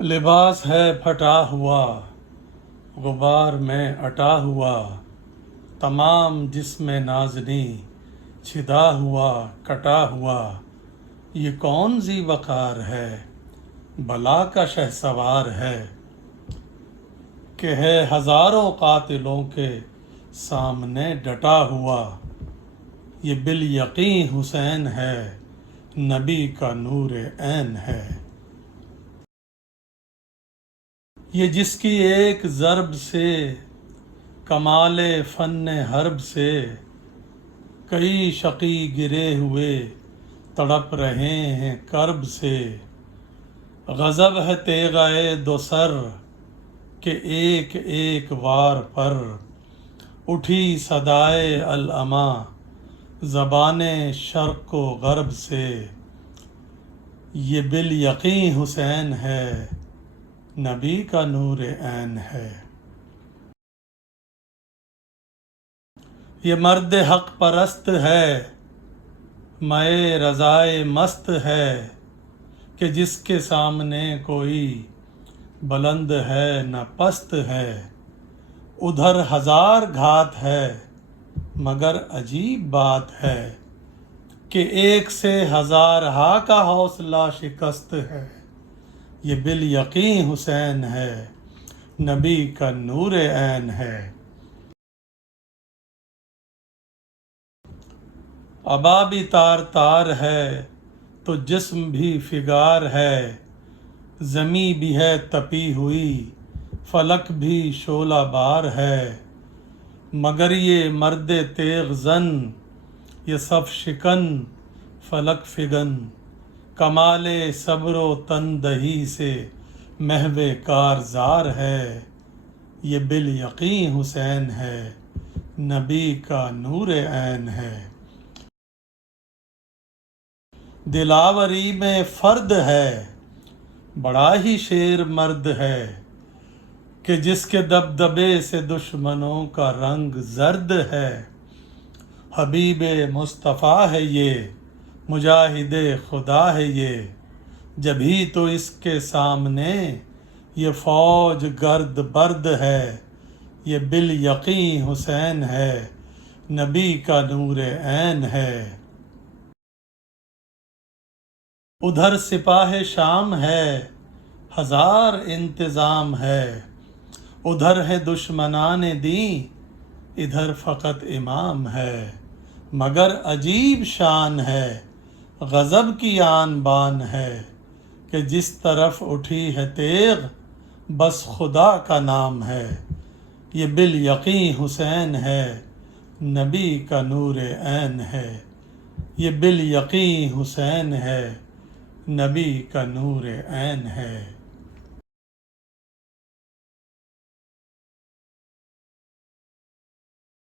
لباس ہے پھٹا ہوا غبار میں اٹا ہوا، تمام جسم نازنی چھدا ہوا کٹا ہوا، یہ کون ذی وقار ہے بلا کا شہسوار ہے، کہ ہے ہزاروں قاتلوں کے سامنے ڈٹا ہوا، یہ بالیقین حسین ہے نبی کا نور عین ہے، یہ جس کی ایک ضرب سے کمال فن حرب سے کئی شقی گرے ہوئے تڑپ رہے ہیں کرب سے، غضب ہے تیغ دو سر کہ ایک ایک وار پر اٹھی صدائے العمیٰ زبان شرق و غرب سے، یہ بالیقین حسین ہے نبی کا نور عین ہے، یہ مرد حق پرست ہے مئے رضائے مست ہے، کہ جس کے سامنے کوئی بلند ہے نہ پست ہے، ادھر ہزار گھات ہے مگر عجیب بات ہے، کہ ایک سے ہزارہا کا حوصلہ شکست ہے، یہ بالیقین حسین ہے نبی کا نور عین ہے، عبا بھی تار تار ہے تو جسم بھی فگار ہے، زمیں بھی ہے تپی ہوئی فلک بھی شعلہ بار ہے، مگر یہ مرد تیغ زن یہ صف شکن فلک فگن، کمال صبر و تندہی سے محو کارزار ہے، یہ بالیقین حسین ہے نبی کا نور عین ہے، دلاوری میں فرد ہے بڑا ہی شیر مرد ہے، کہ جس کے دبدبے سے دشمنوں کا رنگ زرد ہے، حبیب مصطفیٰ ہے یہ مجاہد خدا ہے یہ، جبھی تو اس کے سامنے یہ فوج گرد برد ہے، یہ بالیقین حسین ہے نبی کا نور عین ہے، ادھر سپاہ شام ہے ہزار انتظام ہے، ادھر ہے دشمنان دین ادھر فقط امام ہے، مگر عجیب شان ہے غضب کی آن بان ہے، کہ جس طرف اٹھی ہے تیغ بس خدا کا نام ہے، یہ بالیقین حسین ہے نبی کا نور عین ہے، یہ بالیقین حسین ہے نبی کا نور عین ہے۔